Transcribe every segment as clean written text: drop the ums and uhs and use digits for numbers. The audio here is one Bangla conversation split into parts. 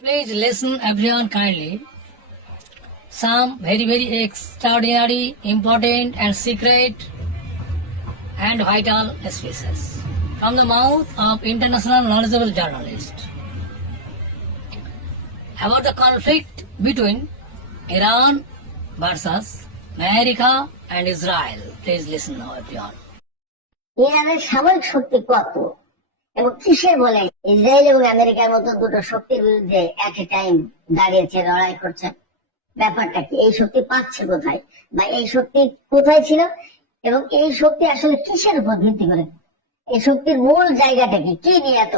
Please listen everyone kindly. Some very extraordinary, important and secret and vital speeches from the mouth of international knowledgeable journalist about the conflict between Iran versus America and Israel. Please listen now everyone. ইরানের সামরিক শক্তি কত এবং কিসের বলে ইসরায়েল এবং আমেরিকার মতো দুটো শক্তির বিরুদ্ধে একই টাইম দাঁড়িয়েছে, লড়াই করছে? ব্যাপারটা কি? এই শক্তি পাচ্ছে কোথায়, বা এই শক্তি কোথায় ছিল, এবং এই শক্তি আসলে কিসের উপর ভিত্তি করে? এই শক্তির মূল জায়গাটা কি? কি নিয়ে এত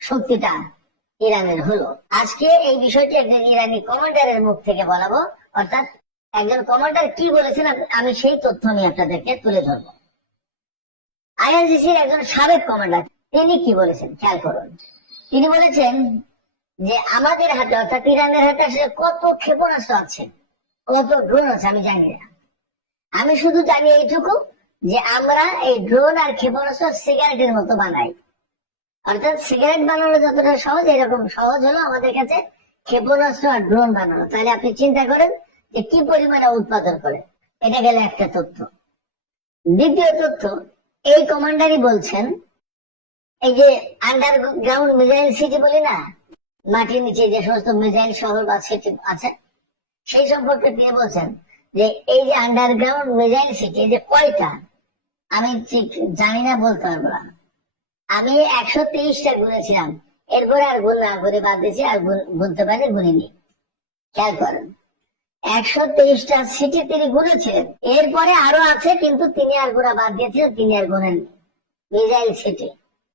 শক্তিটা ইরানের হলো? আজকে এই বিষয়টি একজন ইরানি কমান্ডারের মুখ থেকে বলাবো, অর্থাৎ একজন কমান্ডার কি বলেছেন আমি সেই তথ্য নিয়ে আপনাদেরকে তুলে ধরবো। আইআরজিসির একজন সাবেক কমান্ডার তিনি কি বলেছেন খেয়াল করুন। তিনি বলেছেন যে আমাদের হাতে অর্থাৎ ইরানের হাতে আসলে কত ক্ষেপণাস্ত্র আছে, কত ড্রোন আছে আমি জানি না। আমি শুধু জানি এইটুকু যে আমরা এই ড্রোন আর ক্ষেপণাস্ত্র সিগারেটের মতো বানাই। অর্থাৎ সিগারেট বানানো যতটা সহজ, এরকম সহজ হলো আমাদের কাছে ক্ষেপণাস্ত্র আর ড্রোন বানানো। তাহলে আপনি চিন্তা করেন যে কি পরিমাণে উৎপাদন করে। এটা গেল একটা তথ্য। দ্বিতীয় তথ্য, এই কমান্ডারই বলছেন এই যে আন্ডারগ্রাউন্ড মিসাইল সিটি বলি না, মাটির নিচে যে সমস্ত মিসাইল শহর বা সিটি আছে, সেই সম্পর্কে তিনি বলছেন যে এই যে আন্ডারগ্রাউন্ড মিসাইল সিটি যে কয়টা আমি ঠিক জানি না, বলতে পারবো না। আমি 123টা গুনেছিলাম, এরপরে আর গুণ না করে বাদ দিয়েছি, আর গুনতে পারি গুনিনি। খেয়াল করেন 123টা সিটি তিনি গুনেছিলেন, এরপরে আরো আছে কিন্তু তিনি আর গোনা বাদ দিয়েছিলেন, তিনি আর গোনেননি। মিসাইল সিটি,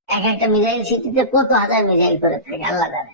এক একটা মিসাইল সিটিতে কত হাজার মিসাইল করে থাকে আল্লাহ জানে।